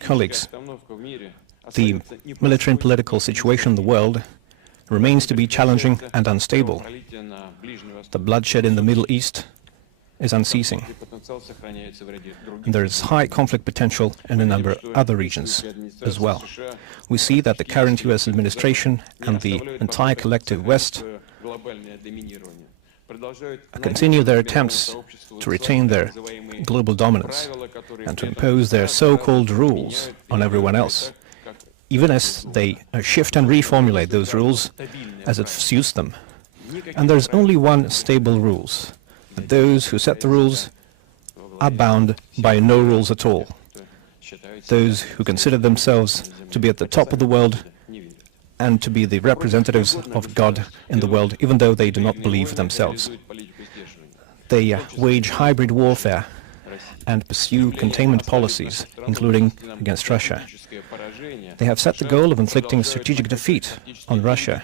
Colleagues, the military and political situation in the world remains to be challenging and unstable. The bloodshed in the Middle East is unceasing, and there is high conflict potential in a number of other regions as well. We see that the current US administration and the entire collective West continue their attempts to retain their global dominance and to impose their so-called rules on everyone else, even as they shift and reformulate those rules as it suits them. And there's only one stable rules: that those who set the rules are bound by no rules at all. Those who consider themselves to be at the top of the world and to be the representatives of God in the world, even though they do not believe themselves. They wage hybrid warfare and pursue containment policies, including against Russia. They have set the goal of inflicting strategic defeat on Russia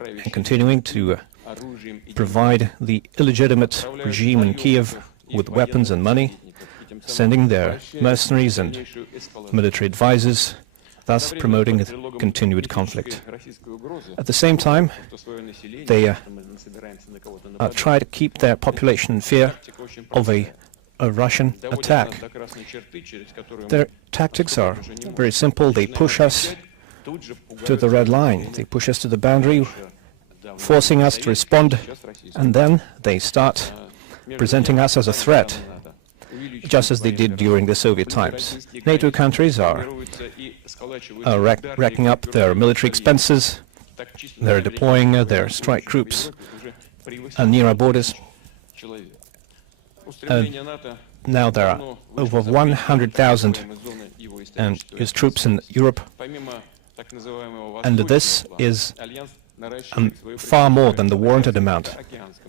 and continuing to provide the illegitimate regime in Kiev with weapons and money, sending their mercenaries and military advisors, thus promoting a continued conflict. At the same time, they try to keep their population in fear of a Russian attack. Their tactics are very simple. They push us to the red line. They push us to the boundary, forcing us to respond, and then they start presenting us as a threat, just as they did during the Soviet times. NATO countries are racking up their military expenses. They're deploying their strike troops near our borders. Now there are over 100,000 US troops in Europe, and this is far more than the warranted amount.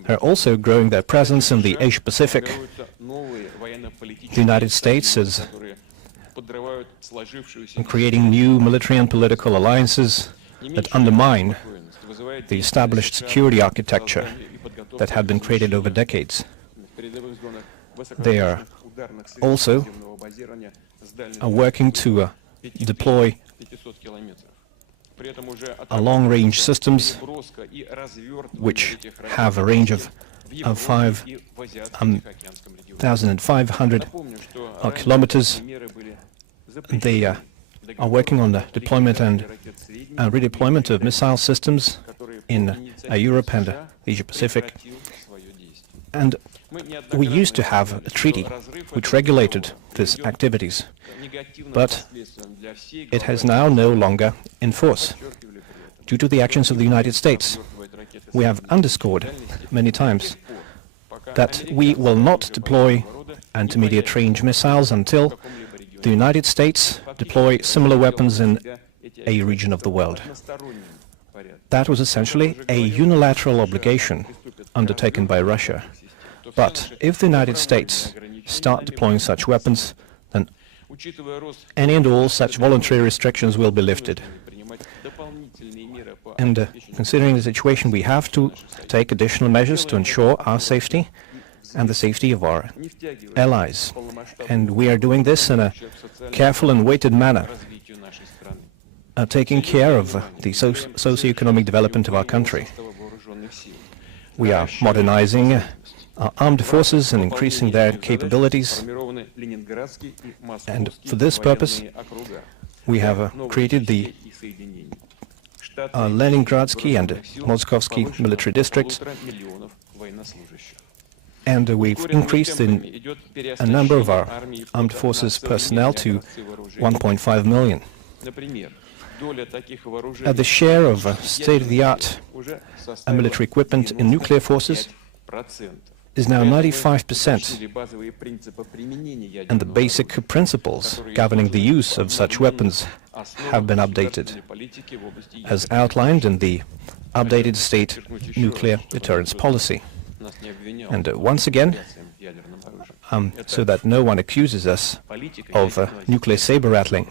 They're also growing their presence in the Asia-Pacific. The United States is creating new military and political alliances that undermine the established security architecture that had been created over decades. They are also working to deploy long-range systems which have a range of 5,500 kilometers. They are working on the deployment and redeployment of missile systems in Europe and Asia-Pacific. And we used to have a treaty which regulated these activities, but it has now no longer in force due to the actions of the United States. We have underscored many times that we will not deploy intermediate-range missiles until the United States deploy similar weapons in a region of the world. That was essentially a unilateral obligation undertaken by Russia. But if the United States start deploying such weapons, then any and all such voluntary restrictions will be lifted. And considering the situation, we have to take additional measures to ensure our safety and the safety of our allies. And we are doing this in a careful and weighted manner, taking care of the socio-economic development of our country. We are modernizing our armed forces and increasing their capabilities. And for this purpose, we have created the Leningradsky and Moskovsky military districts, and we've increased a number of our armed forces personnel to 1.5 million. The share of state-of-the-art military equipment in nuclear forces is now 95%, and the basic principles governing the use of such weapons have been updated, as outlined in the updated state nuclear deterrence policy. And once again, so that no one accuses us of nuclear saber-rattling,